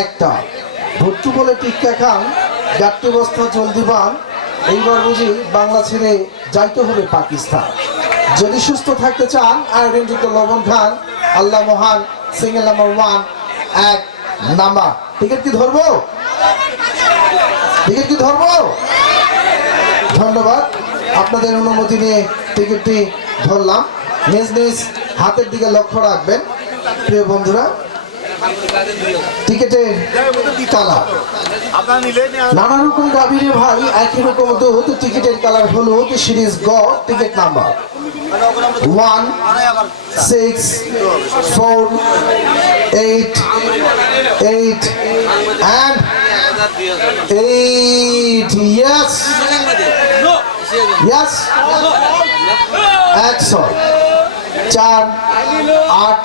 একটা ভুট্টু বলে টিক্কা খান, গাট্টি বস্তা জলদি পান, এইবার বুঝি বাংলা ছেড়ে যাইতে হবে পাকিস্তান। যদি সুস্থ থাকতে চান আয়োডিনযুক্ত লবণ খান, আল্লাহ মহান, সিঙ্গেল নাম্বার 1 এক নাম্বার। টিকিট কি ধরবো? টিকিট কি ধরবো? ধন্যবাদ, আপনাদের অনুমতি নিয়ে টিকিটটি ধরলাম। নিজ নিজ হাতের দিকে লক্ষ্য রাখবেন প্রিয় বন্ধুরা। টিকিটের কালার নানা রকম গাভীরে ভাই, একই রকম দুধ। টিকিটের কালার হলুদ, সিরিজ গ, ticket number 1 6 4 8 8 and 8 yes yes 100 4 8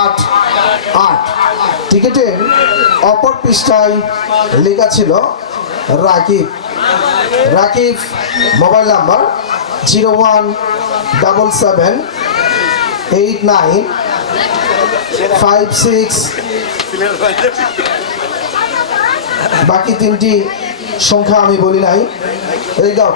8 8। টিকিটের অপর পৃষ্ঠায় লেখা ছিল রাকিব। Rakib mobile number 01778956। বাকি তিনটি সংখ্যা আমি বলি নাই। এই দাও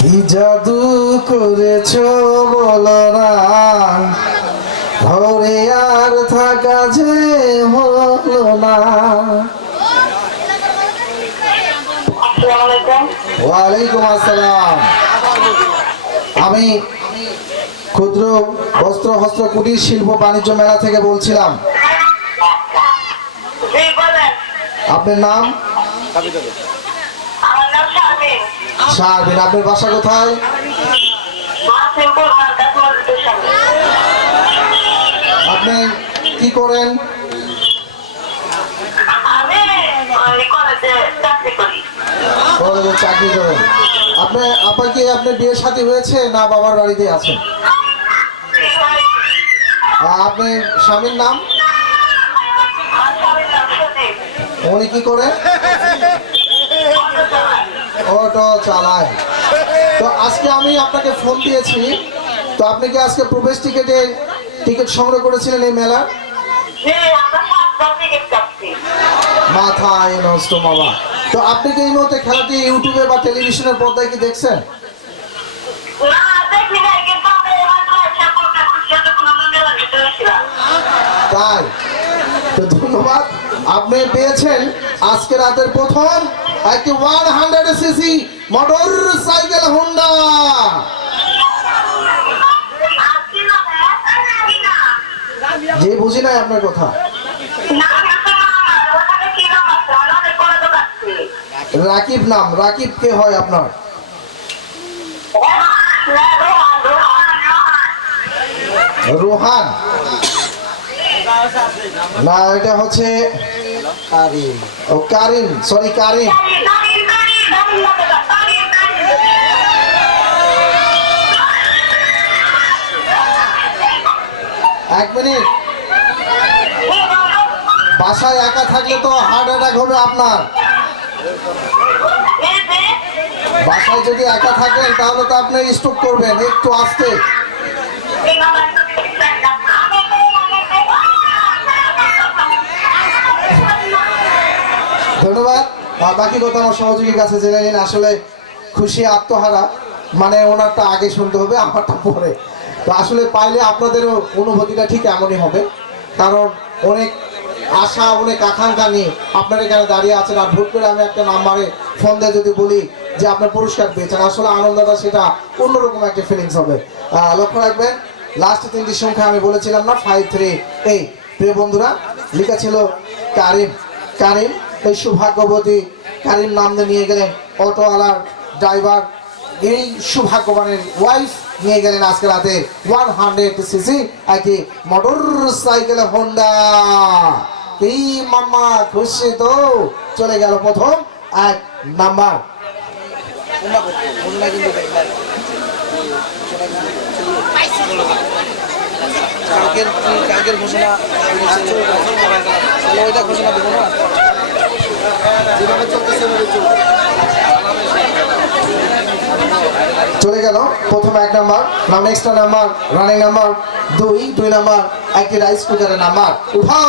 কি জাদু করেছো বলো না, ঘরে আর থাকা যে হলো না। ওয়ালাইকুম আসসালাম। আমি ক্ষুদ্র বস্ত্র হস্ত কুটির শিল্প বাণিজ্য মেলা থেকে বলছিলাম। আপনার নাম? শারমিন। আপনার বাসা কোথায়? আপনি কি করেন? কলেজে চাকরি করেন। আপনার কি আপনার বিয়ের সাথী হয়েছে না বাবার বাড়িতে আছেন? আপনার স্বামীর নাম? উনি কি করে? অটো চালায়। তো আজকে আমি আপনাকে ফোন দিয়েছি, তো আপনি কি আজকে প্রবেশ টিকিট সংগ্রহ করেছিলেন এই মেলার? মাথায় নষ্ট মামা। তো আপনি কি এই মুহূর্তে খেলাটি ইউটিউবে বা টেলিভিশনের পর্দায় কি দেখছেন? তাই তো ধন্যবাদ, আপনি পেয়েছেন আজকে রাতের প্রথম একটি 100 সিসি মোটর সাইকেল হোন্ডা। যে বুঝি নাই আপনার কথা। রাকিব নাম। রাকিব কে হয় আপনার? রোহান না, এটা হচ্ছে কারিম। ও কারিম, সরি কারিম। এক মিনিট, বাসায় একা থাকলে তো হার্ট অ্যাটাক হবে আপনার। বাসায় যদি একা থাকেন তাহলে তো আপনি স্ট্রোক করবেন। একটু আস্তে। ধন্যবাদ। বাকি কথা আমার সহযোগীর কাছে জেনে নিন। আসলে খুশি আত্মহারা, মানে ওনারটা আগে শুনতে হবে, আমারটা পরে। তো আসলে পাইলে আপনাদেরও অনুভূতিটা ঠিক এমনই হবে, কারণ অনেক আশা অনেক আকাঙ্ক্ষা নিয়ে আপনার এখানে দাঁড়িয়ে আছেন। আর ভোট করে আমি একটা নাম্বারে ফোন দিয়ে যদি বলি যে আপনার পুরস্কার পেয়েছেন, আসলে আনন্দটা সেটা অন্যরকম একটা ফিলিংস হবে। লক্ষ্য রাখবেন, লাস্ট তিনটি সংখ্যা আমি বলেছিলাম না, 538। প্রিয় বন্ধুরা, লেখা ছিল কারিম। কারিম, এই সৌভাগ্যবতী কারিম নাম নিয়ে গেলেন অটোওয়ালার ড্রাইভার, এই সৌভাগ্যবানের ওয়াইফ নিয়ে গেলেন আজকে রাতে 100 সিসি একটি মোটর সাইকেল হোন্ডা। কি মাম্মা খুশি তো? চলে গেল প্রথম 1 নাম্বার। কালকের ঘোষণা ওইটা ঘোষণা দেবো না, যেভাবে চলতেছে চলে গেল প্রথম 1 number. Now next number running number 2 number একটি রাইস কুকারের নাম্বার। উঠাও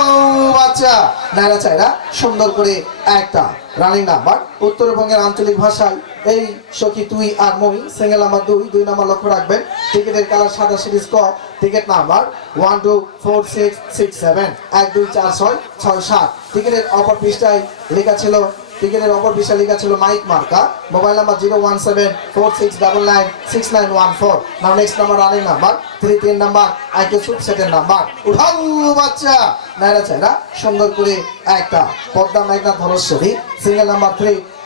বাচ্চা, নাইরা চাইরা সুন্দর করে একটা রানিং নাম্বার। উত্তরবঙ্গের আঞ্চলিক ভাষায় এই সখী তুই আর মই। সিঙ্গেল নাম্বার 2 নাম্বার লক্ষ্য রাখবেন। টিকিটের কালার সাদা সিরিজ ক। Ticket number 1 2 4 6 6 7 1 2 4 6 6 7। টিকিটের অপর পৃষ্ঠায় লেখা ছিল মাইক মার্কা। Mobile number 01746996914। Now next number running number 3 number একটি সুপ সেটের নাম্বার। উঠাও বাচ্চা, নাইরা চাইরা সুন্দর করে একটা পদ্মা মেঘনা ধরস্বরী। Single number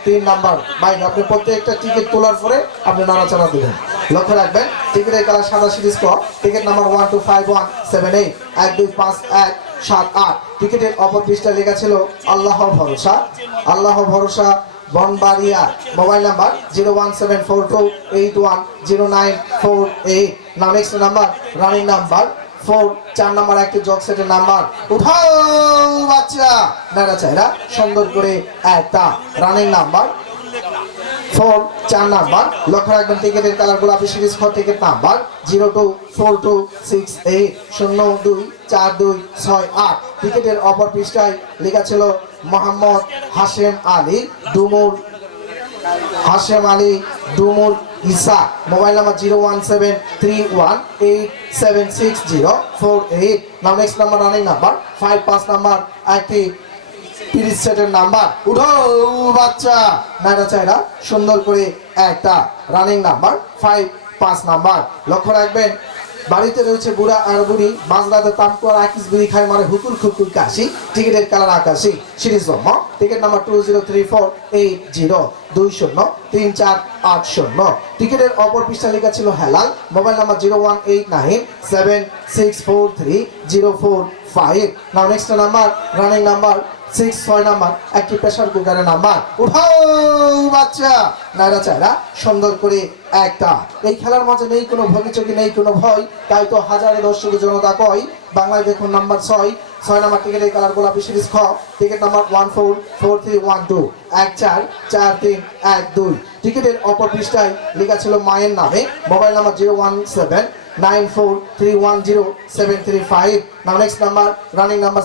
3 number bike. আপনি প্রত্যেকটা টিকিট তোলার পরে আপনি নাড়াচাড়া দিবেন। লক্ষ্য রাখবেন টিকিটের কালার সাদা সিরিজ ক। Ticket number 125178 1251 7 8। টিকিটের অপর পৃষ্ঠায় লেখা ছিল আল্লাহ ভরসা বনবাড়িয়া। Mobile number 01742810948। Now next number running number 4 number একটি জগ সেটের নাম্বার। উঠাও বাচ্চা, নাড়া চাইরা সুন্দর করে একটা রানিং নাম্বার 4 নাম্বার। লক্ষ্য রাখবেন টিকিটের কালার গোলাপি সিরিজ খ। Ticket number 024268। টিকিটের অপর পৃষ্ঠায় লেখা ছিল মোহাম্মদ হাশেম আলী ডুমুর ইসা। Mobile number 01731876048। Now next number running number 5 number একটি 30 সেটের নাম্বার। উঠাও বাচ্চা, নাইরা চাইরা সুন্দর করে একটা রানিং নাম্বার 5 নাম্বার। লক্ষ্য রাখবেন বাড়িতে রয়েছে বুড়া আর বুড়ি, মাঝরাতে তামকুয়ার আকিস বিড়ি খায় মারে হুকুর খুকুর কাশি। টিকিটের কালার আকাশি সিরিজ জন্ম। Ticket number 203480203480। টিকিটের অপর পৃষ্ঠা লেখা ছিল Helal. Mobile number 01897643045। Now next number running number 6 number একটি প্রেসার কুকারের নাম্বার। উঠাও বাচ্চা, নাইরা চাইরা সুন্দর করে একটা। এই খেলার মাঝে নেই কোনো ভগিচকি, নেই কোনো ভয়, তাই তো হাজারে দর্শকের জনতা কয় বাংলায় দেখুন নাম্বার 6 নাম্বার টিকিটের কালার গোলাপি সিরিজ খ। Ticket number 144312 144312। টিকিটের অপর পৃষ্ঠায় লেখা ছিল মায়ের নামে। Mobile number 01794310735। Now next number running number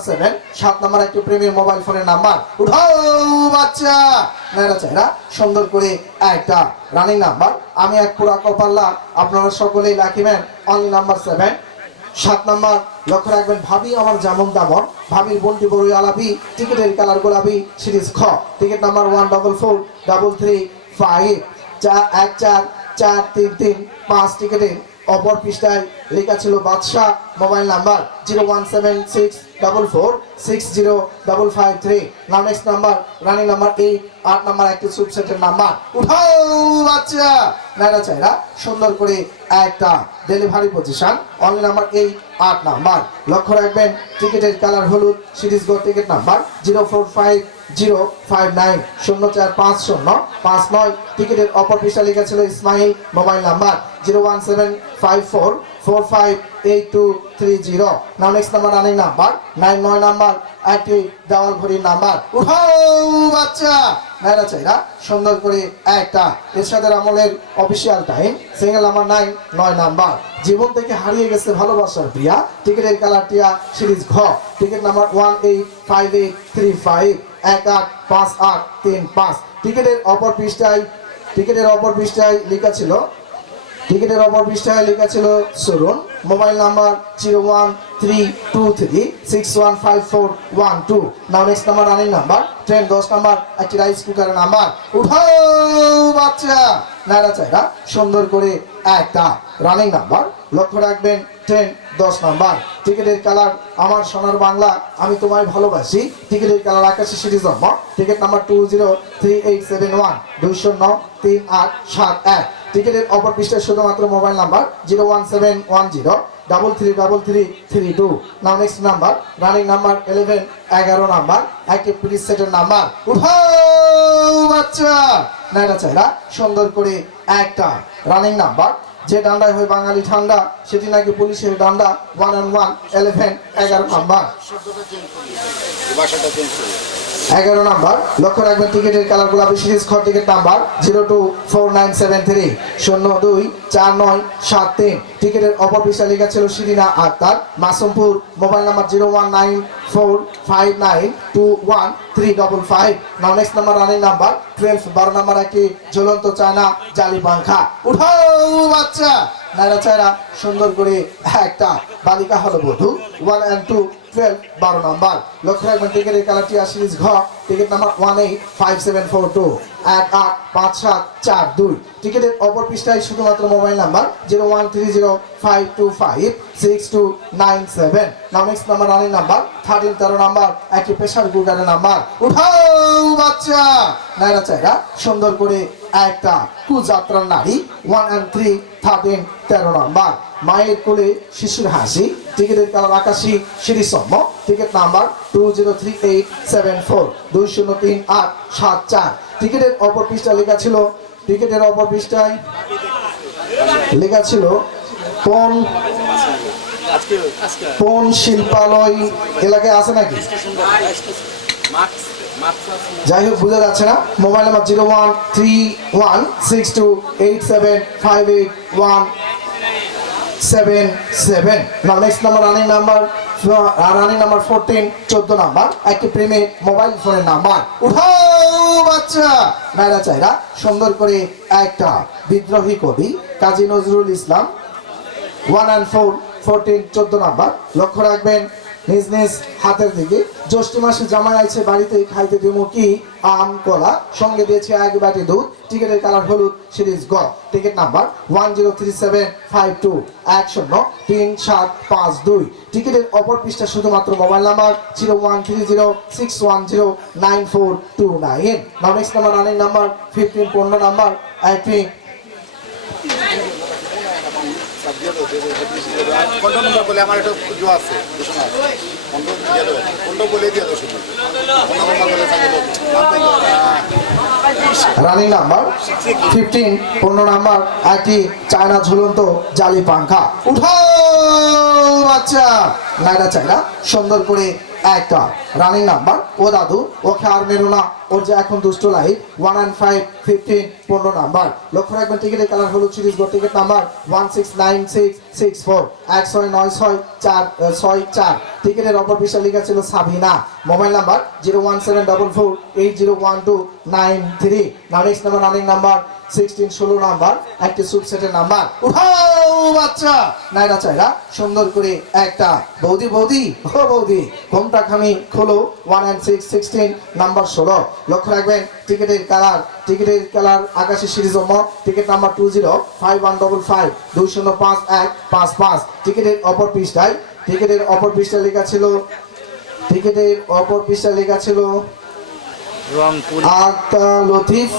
7 number একটি প্রেমের মোবাইল ফোনের নাম্বার। উঠাও বাচ্চা, নাইরা চাইরা সুন্দর করে একটা রানিং নাম্বার। আমি এক পুরা কপাল্লা, আপনারা সকলেই রাখিবেন অনলি নাম্বার 7 নাম্বার। লক্ষ্য রাখবেন ভাবি আমার যেমন তেমন, ভাবির বন্টি বড়ই আলাপি। টিকিটের কালার গোলাপি সিরিজ খ। Ticket number 144335 144335। টিকিটের অপর পৃষ্ঠায় লেখা ছিল Badshah. Mobile number 01764460553। Now next number running number 8 number একটি সুপ সেটের নাম্বার। উঠাও বাচ্চা, নাইরা চাইরা সুন্দর করে একটা delivery position only number 8 number. লক্ষ্য রাখবেন টিকিটের কালার হলুদ সিরিজ গো। Ticket number 0450590455059। টিকিটের অপর পৃষ্ঠা লেখা ছিল Ismail. Mobile number 01754458230। Now next number running number 9 number একটি দেওয়াল ঘড়ির নাম্বার। উঠাও বাচ্চা, নাইরা চাইরা সুন্দর করে একটা এরশাদের আমলের official time. Single number 9 number. জীবন থেকে হারিয়ে গেছে ভালোবাসার প্রিয়া। টিকিটের কালার টিয়া সিরিজ ঘ। Ticket number 185835 185835। টিকিটের অপর পৃষ্ঠায় লেখা ছিল সরুন। Mobile number 01323615412। Now next number running number 10 number একটি রাইস কুকারের নাম্বার। উঠাও বাচ্চা, নাইরা চাইরা সুন্দর করে একটা রানিং নাম্বার। লক্ষ্য রাখবেন 10 নাম্বার। টিকিটের কালার আমার সোনার বাংলা, আমি তোমায় ভালোবাসি। টিকিটের কালার আকাশি সিরিজ জন্ম। Ticket number 203871 2093871। টিকিটের অপর পৃষ্ঠায় শুধুমাত্র mobile number 01710 333332। Now next number running number 11 11 number একটি পুলিশ সেটের নাম্বার। উঠাও বাচ্চা নাইরা চাইরা সুন্দর করে একটা রানিং নাম্বার যে ডান্ডায় হয় বাঙালি ঠান্ডা সেটি নাকি পুলিশের ডান্ডা 1 and 1 11 11 নাম্বার 11 নাম্বার লক্ষ্য রাখবেন টিকিটের কালার গোলাপি সিরিজ খ টিকিট নাম্বার 024973 024973 টিকিটের অপর পৃষ্ঠা লেখা ছিল Shirina Akter Masumpur mobile number 0194592135 now next number running number 12 12 number একটি ঝুলন্ত চায়না জালি পাংখা। উঠাও বাচ্চা নাইরা চাইরা সুন্দর করে একটা বালিকা হলো বধূ 1 and 2 12 12 নাম্বার লক্ষ্য রাখবেন টিকিটের কালারটি সিরিজ ঘ টিকিট নাম্বার 185742 185742 টিকিটের অপর পৃষ্ঠায় শুধুমাত্র mobile number 0130525627 now next number running number 13 13 number একটি প্রেসার কুকারের নাম্বার। উঠাও বাচ্চা নাইরা চাইরা সুন্দর করে একটা কুযাত্রার নারী 1 and 3 13 13 নাম্বার মায়ের কোলে শিশুর হাসি টিকিটের কালার আকাশী সিরিজম্ম টিকিট নাম্বার 203874 203874 টিকিটের অপর পৃষ্ঠায় লেখা ছিল টিকিটের অপর পৃষ্ঠায় লেখা ছিল কোন শিল্পালয় এলাকায় আছে নাকি যাই হোক বুঝা যাচ্ছে না mobile number 013162875177 now next number running number 14 14 number একটি প্রেমে মোবাইল ফোনের নাম্বার। উঠাও বাচ্চা নাইরা চাইরা সুন্দর করে একটা বিদ্রোহী কবি কাজী নজরুল ইসলাম 1 and 4 14 14 নাম্বার লক্ষ্য রাখবেন নিজ নিজ হাতের দিকে জ্যৈষ্ঠ মাসে জামাই আছে বাড়িতে খাইতে দিমু কি আম কলা সঙ্গে দিয়েছে এক বাটি দুধ টিকিটের কালার হলুদ সিরিজ গ টিকিট নাম্বার 103752 103752 টিকিটের অপর পৃষ্ঠা শুধুমাত্র mobile number 013061099429 now next number running number 15 15 number একটি রানিং নাম্বার 15 15 নাম্বার একটি চায়না ঝুলন্ত জালি পাংখা। উঠাও বাচ্চা নাইরা চাইনা সুন্দর করে একটা রানিং নাম্বার ও দাদু ওকে আর মেরো না ওর যে এখন দুষ্ট লাইট 1 and 5 15 15 নাম্বার লক্ষ্য রাখবেন টিকিটের কালার হলুদ সিরিজ গো টিকিট নাম্বার 169664 169664 টিকিটের অপর পৃষ্ঠায় লেখা ছিল Sabina mobile number 01744801293 now next number running number 16 16 number একটি সুপ সেটের নাম্বার। উঠাও বাচ্চা নাইরা চাইরা সুন্দর করে একটা বৌদি বৌদি ও বৌদি ঘুমটা খামি খোলো 1 and 6 16 নাম্বার 16 লক্ষ্য রাখবেন টিকিটের কালার আকাশী সিরিজ টিকিট নাম্বার 205155 205155 টিকিটের অপর পৃষ্ঠায় লেখা ছিল রংপুর আক্তা লতিফ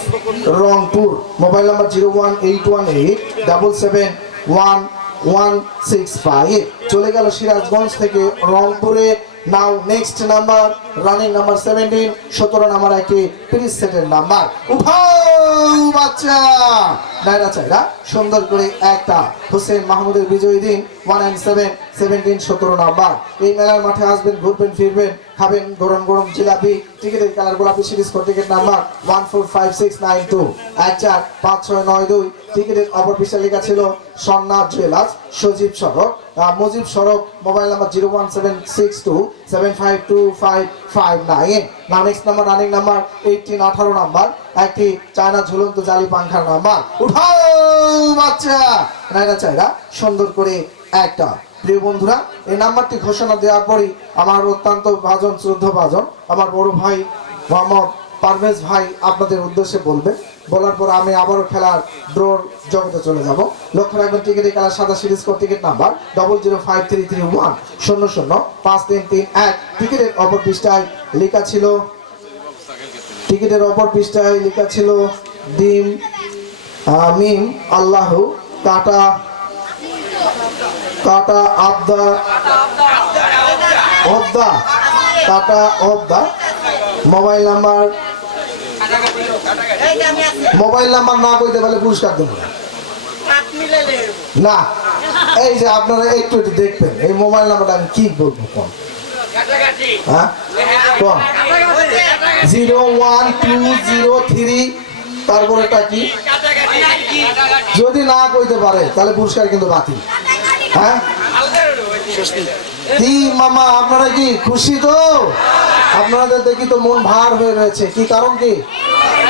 রংপুর মোবাইল নাম্বার 01881771165 চলে গেল সিরাজগঞ্জ থেকে রংপুরে। Now next number running number 17 17 number একটি প্রিন্স সেটের নাম্বার। উঠাও বাচ্চা নাইরা চাইরা সুন্দর করে একটা হোসেন মাহমুদের বিজয়ী দিন 1 and 7 17 17 নাম্বার এই মেলার মাঠে আসবেন ঘুরবেন ফিরবেন খাবেন গরম গরম জিলাপি টিকিটের কালার গোলাপি সিরিজ টিকিট নাম্বার 145692 145692 টিকিটের অপর পৃষ্ঠায় লেখা ছিল সোমনাথ জুয়েলার্স সজীব সড়ক মুজিব সড়ক mobile number 01762752559 now next number running number 18 18 number একটি চায়না ঝুলন্ত জালি পাংখার নাম্বার। উঠাও বাচ্চা নাইরা চাইরা সুন্দর করে একটা প্রিয় বন্ধুরা এই নাম্বারটি ঘোষণা দেওয়ার পরই আমার অত্যন্ত ভাজন শ্রদ্ধ ভাজন আমার বড় ভাই মোহাম্মদ পারভেজ ভাই আপনাদের উদ্দেশ্যে বলার পর আমি আবারও খেলার ড্রোর জগতে চলে যাব। লক্ষ্য রাখবেন টিকিটের কালার সাদা সিরিজ কোড টিকিট নাম্বার 005331 005331 টিকিটের অপর পৃষ্ঠায় লেখা ছিল ডিম মিম আল্লাহ কাটা কাটা আবদা অবদা কাটা অবদা মোবাইল নাম্বার না কইতে পারলে পুরস্কার দেবো না। এই যে আপনারা একটু একটু দেখবেন এই মোবাইল নাম্বারটা আমি কি বলবো কোন, হ্যাঁ কোন 01203 তারপরেটা কি, যদি না কইতে পারে তাহলে পুরস্কার কিন্তু বাতিল। হ্যাঁ কি মামা আপনারা কি খুশি? তো আপনাদের দেখি তো মন ভার হয়ে রয়েছে, কি কারণ কি?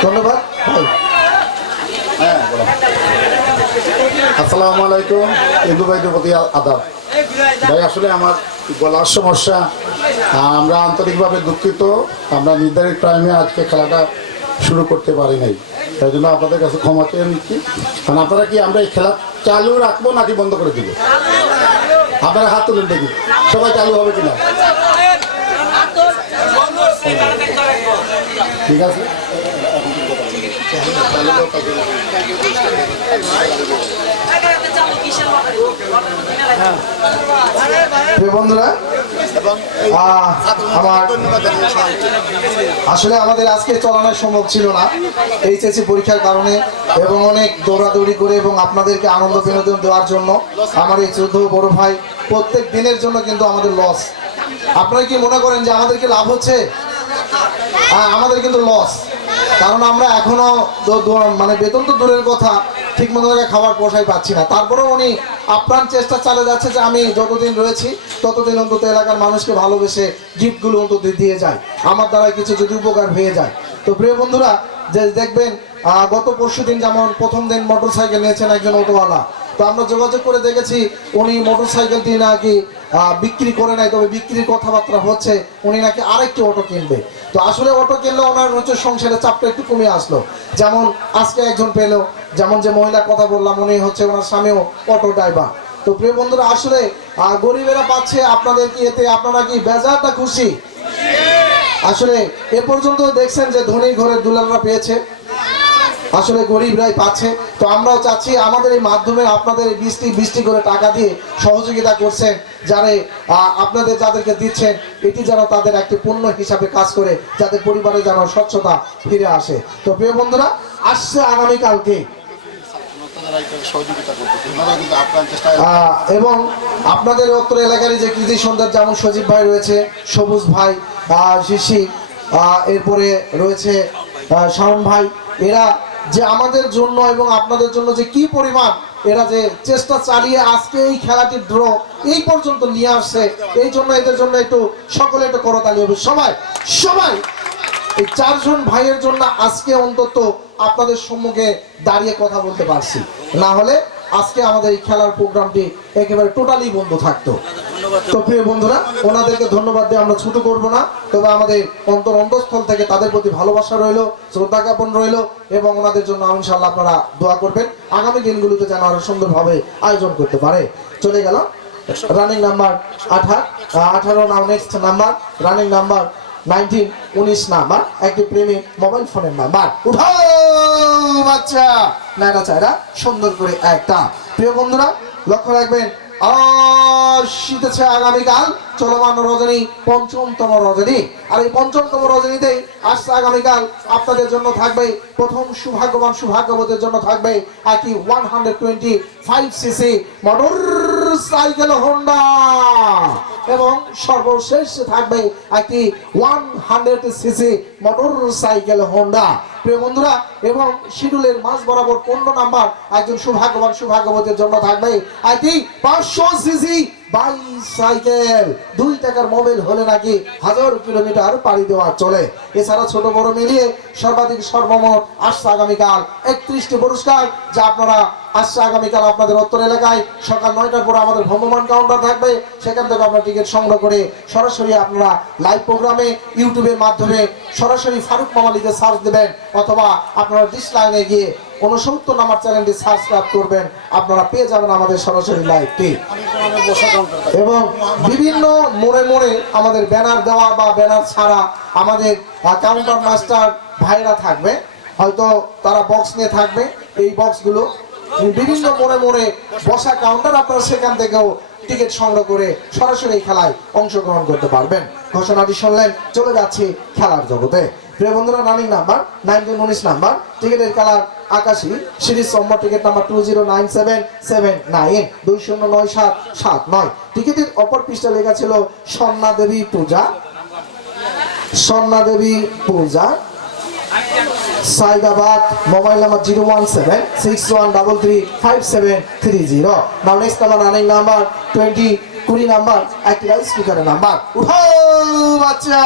ধন্যবাদ ভাই। আসসালামু আলাইকুম, ইন্দু ভাইদের প্রতি আদাব। ভাই আসলে আমার গলার সমস্যা, আমরা আন্তরিকভাবে দুঃখিত। আমরা নির্ধারিত টাইমে আজকে খেলাটা শুরু করতে পারি নাই, তাই জন্য আপনাদের কাছে ক্ষমা চেয়ে নিচ্ছি। কারণ আপনারা কি আমরা এই খেলা চালু রাখবো নাকি বন্ধ করে দিব? আপনারা হাত তুলেন দেখি সবাই চালু হবে কিনা। ঠিক আছে, বন্ধুরা আসলে আমাদের আজকে চলানো সম্ভব ছিল না এইচএসসি পরীক্ষার কারণে, এবং অনেক দৌড়াদৌড়ি করে এবং আপনাদেরকে আনন্দ বিনোদন দেওয়ার জন্য আমার এই যুদ্ধ বড় ভাই প্রত্যেক দিনের জন্য কিন্তু আমাদের লস। আপনারা কি মনে করেন যে আমাদেরকে লাভ হচ্ছে? হ্যাঁ, আমাদের কিন্তু লস, কারণ আমরা এখনো মানে বেতন তো দূরের কথা, ঠিক মতো খাবার পোষাই পাচ্ছি না। তারপরেও উনি আপ্রাণ চেষ্টা চালিয়ে যাচ্ছে যে আমি যতদিন রয়েছি ততদিন অন্তত এলাকার মানুষকে ভালোবেসে গিফটগুলো অন্তত দিয়ে যায়, আমার দ্বারা কিছু যদি উপকার হয়ে যায়। তো প্রিয় বন্ধুরা, যে দেখবেন গত পরশুদিন যেমন প্রথম দিন মোটরসাইকেল নিয়েছেন একজন অটোওয়ালা, তো আমরা যোগাযোগ করে দেখেছি উনি মোটরসাইকেলটি নাকি বিক্রি করে নাই, তবে বিক্রির কথাবার্তা হচ্ছে উনি নাকি আরেকটি অটো কিনবে। তো আসলে অটো কিনলে ওনার হচ্ছে সংসারের চাপটা একটু কমে আসলো। যেমন আজকে একজন পেলো, যেমন যে মহিলার কথা বললাম উনি হচ্ছে ওনার স্বামীও অটো ড্রাইভার। তো প্রিয় বন্ধুরা, আসলে গরিবেরা পাচ্ছে, আপনাদের কি এতে আপনারা কি বেজারটা খুশি? আসলে এ পর্যন্ত দেখছেন যে ধনী ঘরের দুলালরা পেয়েছে, আসলে গরিবরাই পাচ্ছে। তো আমরাও চাচ্ছি আমাদের এই মাধ্যমে আপনাদের বৃষ্টি করে টাকা দিয়ে সহযোগিতা করছেন, যারা আপনাদের যাদেরকে দিচ্ছেন এটি যেন তাদের একটি পুণ্য হিসাবে কাজ করে, যাদের পরিবারে যেন স্বচ্ছতা ফিরে আসে। তো প্রিয় বন্ধুরা, আসছে আগামীকালকে এবং আপনাদের উত্তর এলাকার যে কৃষি সন্ধ্যার যেমন সজীব ভাই রয়েছে, সবুজ ভাই, শিশি, এরপরে রয়েছে শাওন ভাই, এরা যে আমাদের জন্য এবং আপনাদের জন্য যে কি পরিমাণ এরা যে চেষ্টা চালিয়ে আজকে এই খেলাটি ড্র এই পর্যন্ত নিয়ে আসছে, এই জন্য এদের জন্য একটু সকলে একটু করতালি হবে। সবাই এই চারজন ভাইয়ের জন্য আজকে অন্তত আপনাদের সম্মুখে দাঁড়িয়ে কথা বলতে পারছি, না হলে আজকে আমাদের এই খেলার প্রোগ্রামটি একেবারে টোটালি বন্ধ থাকতো। তো প্রিয় বন্ধুরা, ওনাদেরকে ধন্যবাদ দিয়ে আমরা ছোট করব না, তবে আমাদের অন্তঃস্থল থেকে তাদের প্রতি ভালোবাসা রইলো, শ্রদ্ধা জ্ঞাপন রইলো, এবং ওনাদের জন্য ইনশাআল্লাহ আপনারা দোয়া করবেন আগামী দিনগুলোতে যেন আরো সুন্দরভাবে আয়োজন করতে পারে। চলে গেল running number 18 now next number running number 19 number একটি প্রেমী মোবাইল ফোনের নাম্বার উঠাও বাচ্চা নাইরা চাইরা সুন্দর করে একটা। প্রিয় বন্ধুরা, লক্ষ্য রাখবেন আসছে আগামীকাল চলমান রজনী, পঞ্চমতম রজনী। আর এই পঞ্চমতম রজনীতেই আসছে আগামীকাল আপনাদের জন্য থাকবে প্রথম সৌভাগ্যবতীর জন্য থাকবে একটি 125cc মোটর সাইকেল হোন্ডা, এবং সর্বশেষ থাকবে একটি 100cc মোটর সাইকেল হোন্ডা। প্রিয় বন্ধুরা, এবং শিডিউলের মাঝ বরাবর 15 নাম্বার একজন সৌভাগ্যবতীর জন্য থাকবে একটি 500cc বাইসাইকেল। 2 টাকার মোবাইল হলে নাকি 1000 কিলোমিটার পাড়ি দেওয়া চলে। এছাড়া ছোট বড় মিলিয়ে সর্বাধিক সর্বমোট আসছে আগামীকাল 31টি পুরস্কার, যা আপনারা আসছে আগামীকাল আপনাদের উত্তর এলাকায় সকাল 9টার পরে আমাদের ভ্রাম্যমাণ কাউন্টার থাকবে, সেখান থেকে আপনারা টিকিট সংগ্রহ করে সরাসরি আপনারা লাইভ প্রোগ্রামে ইউটিউবের মাধ্যমে সরাসরি ফারুক মামা লিখে সার্চ দেবেন, অথবা আপনারা ডিশ লাইনে গিয়ে 69 নাম্বার চ্যানেলটি সাবস্ক্রাইব করবেন, আপনারা পেয়ে যাবেন আমাদের সরাসরি লাইভটি। এবং বিভিন্ন মোড়ে মোড়ে আমাদের ব্যানার দেওয়া বা ব্যানার ছাড়া আমাদের কাউন্টার মাস্টার ভাইরা থাকবে, হয়তো তারা বক্স নিয়ে থাকবে। এই বক্সগুলো বিভিন্ন মোড়ে মোড়ে বসা কাউন্টার, আপনারা সেখান থেকেও টিকিট সংগ্রহ করে সরাসরি এই খেলায় অংশগ্রহণ করতে পারবেন। ঘোষণাটি শুনলেন, চলে যাচ্ছি খেলার জগতে। প্রিয় বন্ধুরা, রানিং নাম্বার 19 নাম্বার, টিকিটের কালার আকাশী, সিরিজ নম্বর টিকিট নাম্বার 209779 209779। টিকিটের অপর পৃষ্ঠা লেখা ছিল Swarna Debi Puja, Swarna Debi Puja, Saidabad, mobile number 01761335730। Now next number running number 20 number, একটি রাইস স্পিকারের নাম্বার। উঠাও বাচ্চা,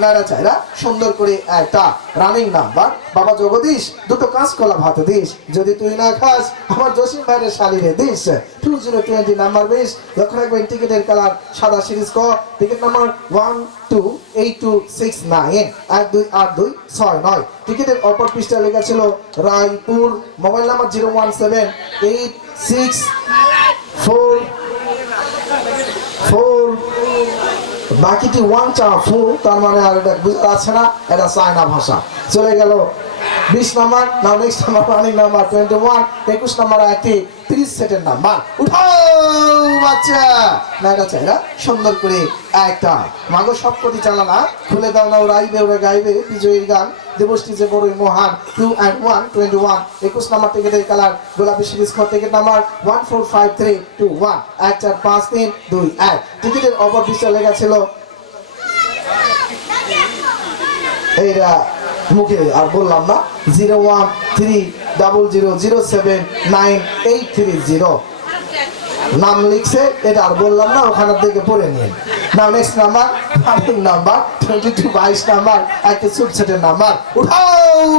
নাইরা চাইরা সুন্দর করে একটা রানিং নাম্বার। বাবা জগদীশ, দুটো কাঁচকলা ভাত দিস, যদি তুই না খাস আমার জসিম ভাইয়ের শালিরে দিস। 2020 নাম্বার 20। লক্ষ্য রাখবেন টিকিটের কালার সাদা, সিরিজ ক, টিকিট নাম্বার 128269 128269। টিকিটের অপর পৃষ্ঠা লেখা ছিল রায়পুর, মোবাইল নাম্বার 0178644, বাকিটি 144, তার মানে আর এটা বুঝতে পারছে না, এটা চায়না ভাষা। চলে গেল 20 number. Now next number running number 21 21 number, একটি 30 সেটের নাম্বার। উঠাও বাচ্চা, নাইরা চাইরা সুন্দর করে একটা মাগো সবকটি চালানা খুলে দাও না, রাইবে ওরা গাইবে বিজয়ীর গান, দিবসটি যে বড়ই মহান। 2 and 1 21 21 নাম্বার টিকিটের কালার গোলাপি, সিরিজ খ, টিকিট নাম্বার 145321 145321। টিকিটের অপর পৃষ্ঠা লেখা ছিল এইটা মুখে আর বললাম না, 01300079830 নাম লিখছে, এটা আর বললাম না, ওখানে থেকে পড়ে নিন। Now next number running number 22 number, একটা সুটসেটের নাম্বার। উঠাও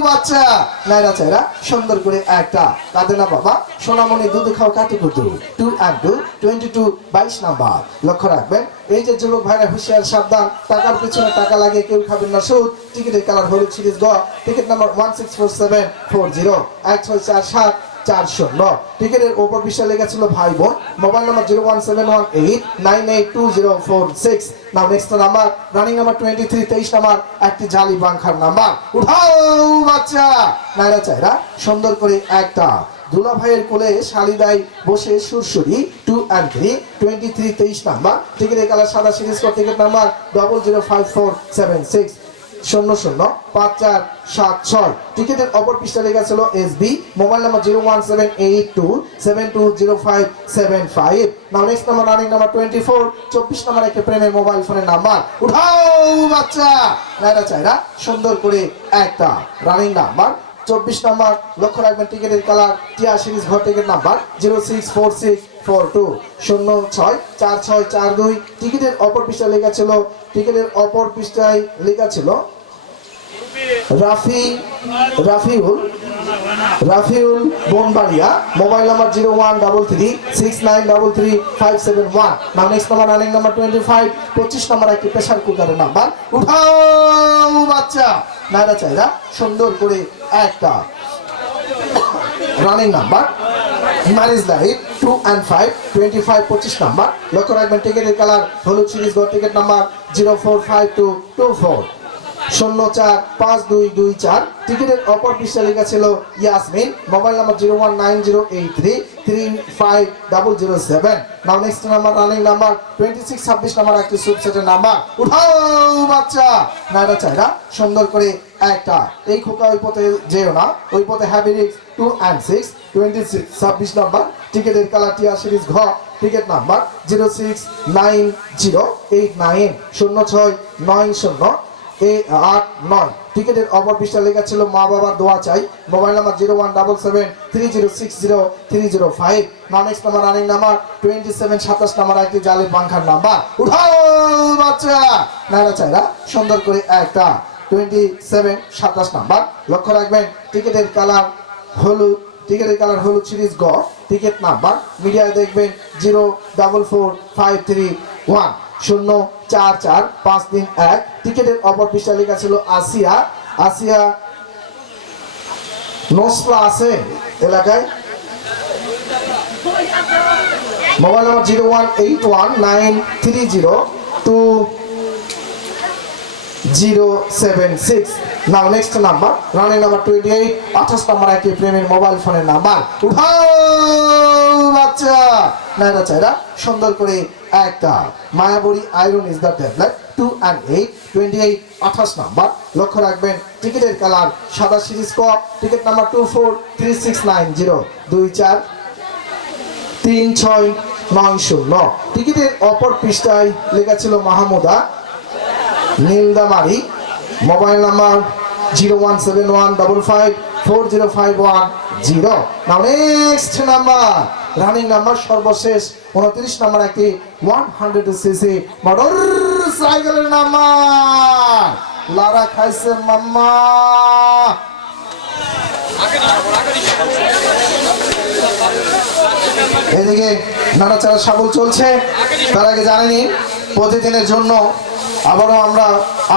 বাচ্চা, নাইরা চাইরা সুন্দর করে একটা কাঁদে না বাবা, সোনামণি দুধ খাও কাটু কুটু। 2 and 2 22 নাম্বার। লক্ষ্য রাখবেন, এই যে যুবক ভাইরা হুঁশিয়ার সাবধান, টাকার পিছনে টাকা লাগে, কেউ খাবেন না সুদ। টিকিটের কালার হলুদ, সিরিজ গ, টিকিট নাম্বার 164740 164740। টিকিটের ওপর বিষয় লেখা ছিল ভাই বোন, mobile number 01718982046। Now next number running number 23 23 number, একটি জালি পাংখার নাম্বার। উঠাও বাচ্চা, নাইরা চাইরা সুন্দর করে একটা দুলা ভাইয়ের কোলে শালিদাই বসে সুরসুরি। 2 and 3 23 23 নাম্বার, টিকিটের কালার সাদা, সিরিজ ক, টিকিট নাম্বার 005476 005476। টিকিটের অপর পৃষ্ঠা লেখা ছিল SB, mobile number 01782720575। Now next number running number 24 24 number, একটা প্রেমের মোবাইল ফোনের নাম্বার। উঠাও বাচ্চা, নাইরা চাইরা সুন্দর করে একটা রানিং নাম্বার 24 নাম্বার। লক্ষ্য রাখবেন টিকিটের কালার টিয়া, সিরিজ ঘর, টিকিট নাম্বার 064642 064642। টিকিটের অপর পৃষ্ঠায় লেখা ছিল, টিকিটের অপর পৃষ্ঠায় লেখা ছিল রাফিউল বনবাড়িয়া, মোবাইল নাম্বার 013369335571। নাম next number running number 25 25 number, একটি প্রেসার কুকারের নাম্বার। উঠাও বাচ্চা, নাইরা চাইরা সুন্দর করে একটা running number marriage life 2 and 5 25 25 number. লক্ষ্য রাখবেন টিকিটের কালার হলুদ, সিরিজ গ, টিকিট নাম্বার 045224 045224। টিকিটের অপর পৃষ্ঠা লেখা ছিল Yasmin, mobile number 01908335007। Now next number running number 26 26 number, একটি সুপ সেটের নাম্বার। উঠাও বাচ্চা, নাইরা চাইরা সুন্দর করে একটা এই খোকা ওই পথে যেও না, ওই পথে হ্যাভি রিক্স। 2 and 6 26 26 নাম্বার, টিকিটের কালার টিয়া, সিরিজ ঘ, টিকিট নাম্বার 069089 069089। টিকিটের অপর পৃষ্ঠা লেখা ছিল মা বাবার দোয়া চাই, mobile number 01773060305। Now next number running number 27 27 number, একটি জালির পাংখার নাম্বার। উঠাও বাচ্চা, নাইরা চাইরা সুন্দর করে একটা 27 27 নাম্বার। লক্ষ্য রাখবেন টিকিটের কালার হলুদ, টিকিটের কালার হলুদ, সিরিজ গ, টিকিট নাম্বার মিডিয়ায় দেখবেন 044531 044531। টিকিটের অপর পৃষ্ঠা লেখা ছিল আসিয়া, আসিয়া নসরা আছে এলাকায়, mobile number 01819302076। Now next number running number 28 28 number একটি প্রেমের মোবাইল ফোনের নাম্বার উঠাও বাচ্চা নাইরা চাইরা সুন্দর করে একটা মায়াবরী iron is the tablet 2 and 8 28 28 number লক্ষ্য রাখবেন টিকিটের কালার সাদা সিরিজ ক টিকিট নাম্বার 243690 24 3690 টিকিটের অপর পৃষ্ঠায় লেখা ছিল মাহমুদা নীলদামারি মোবাইল নাম্বার 01715540510 নাও নেক্সট নাম্বার রানিং নাম্বার সর্বশেষ 29 নাম্বার একটি 100 সিসি মোটর সাইকেলের নাম্বার লারা খাইছে মাম্মা এদিকে নাড়াচাড়া সাবল চলছে তার আগে জানেনি প্রতিদিনের জন্য আবারও আমরা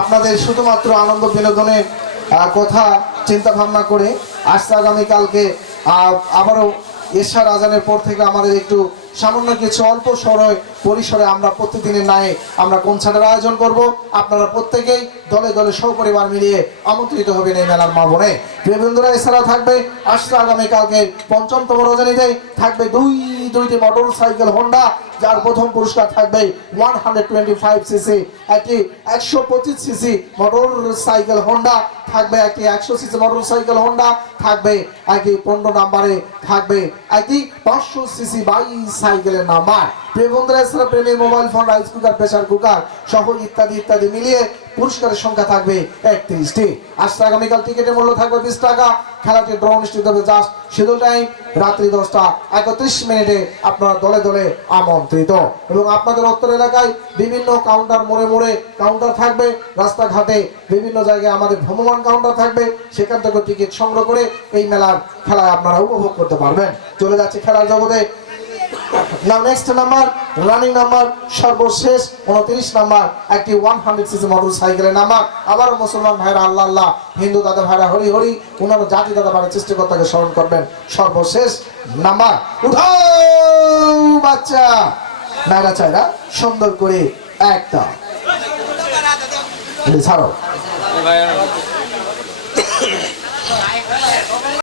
আপনাদের শুধুমাত্র আনন্দ বিনোদনের কথা চিন্তা ভাবনা করে আসছে আগামীকালকে আবারও এশার আজানের পর থেকে আমাদের একটু সামান্য কিছু অল্প পরিসরে আমরা প্রতিদিনের ন্যায় আমরা কনসার্টের আয়োজন করব আপনারা প্রত্যেকেই দলে দলে সপরিবার মিলিয়ে আমন্ত্রিত হবেন এই মেলার মাবনে প্রিয় বন্ধুরা এছাড়া থাকবে আসছে আগামীকালকে ৫ম রজনীতে থাকবে দুইটি মোটর সাইকেল হোন্ডা যার প্রথম পুরস্কার থাকবে 125 সিসি একটি 125 সিসি মোটর সাইকেল হোন্ডা থাকবে একটি 100 সিসি মোটর সাইকেল হোন্ডা থাকবে একটি 15 নম্বরে থাকবে একটি 500 সিসি সাইকেলের নাম্বার প্রিয় বন্ধুরা এছাড়া প্রেমের mobile phone rice cooker pressure cooker সহ ইত্যাদি ইত্যাদি মিলিয়ে পুরস্কারের সংখ্যা থাকবে 31টি আজকে আগামীকাল টিকিটের মূল্য থাকবে 20 টাকা খেলাটি ড্র অনুষ্ঠিত হবে জাস্ট শিডিউল টাইম রাত্রি 10:31 আপনারা দলে দলে আমন্ত্রিত এবং আপনাদের উত্তর এলাকায় বিভিন্ন কাউন্টার মোড়ে মোড়ে কাউন্টার থাকবে রাস্তাঘাটে বিভিন্ন জায়গায় আমাদের ভ্রমণ কাউন্টার থাকবে সেখান থেকে টিকিট সংগ্রহ করে এই মেলার খেলায় আপনারা উপভোগ করতে পারবেন চলে যাচ্ছে খেলার জগতে নাও নেক্সট নাম্বার রানিং নাম্বার সর্বশেষ 29 নাম্বার একটি 100 সিসি মোটর সাইকেলের নাম্বার আবার মুসলমান ভাইরা আল্লাহ আল্লাহ হিন্দু দাদা ভাইরা হরি হরি অন্যান্য জাতি দাদা ভাইরা সৃষ্টিকর্তাকে স্মরণ করবেন সর্বশেষ নাম্বার উঠাও বাচ্চা নাইরা চাইরা সুন্দর করে একটা ছাড়ো